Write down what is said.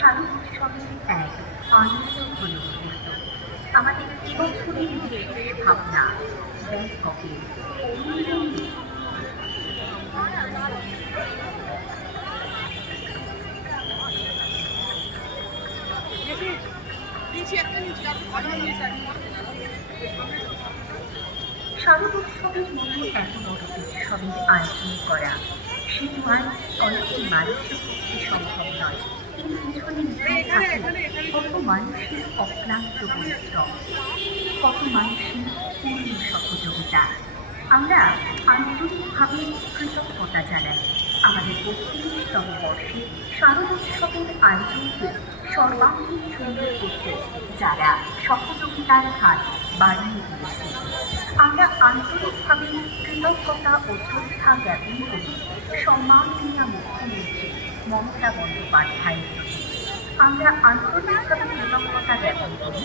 শারদ উৎসবের এক আনন্দ ঘন মুহূর্ত। আমাদের এবছরের বিশেষ ভাবনা ব্যাংককের অভিনন্দন। শারদ উৎসবের মতো এত বড় উৎসবের আয়োজন করা শুধু আর কয়েকটি মানুষের পক্ষে সম্ভব নয়। এর পিছনে লুকিয়ে থাকে কত মানুষের অক্লান্ত পরিশ্রম, কত মানুষের পূর্ণ সহযোগিতা। আমরা আন্তরিকভাবে কৃতজ্ঞতা জানাই আমাদের ৩২তম বর্ষে শারদ উৎসবের আয়োজনকে সর্বাঙ্গীন সুন্দর করতে যারা সহযোগিতার হাত বাড়িয়ে দিয়েছে। আমরা আন্তরিকভাবে কৃতজ্ঞতা ও শ্রদ্ধা জ্ঞাপন করি সম্মাননীয় মুখ্যমন্ত্রী মমতা বন্দ্যোপাধ্যায়ের প্রতি। আমরা আন্তরিকভাবে কৃতজ্ঞতা জ্ঞাপন করি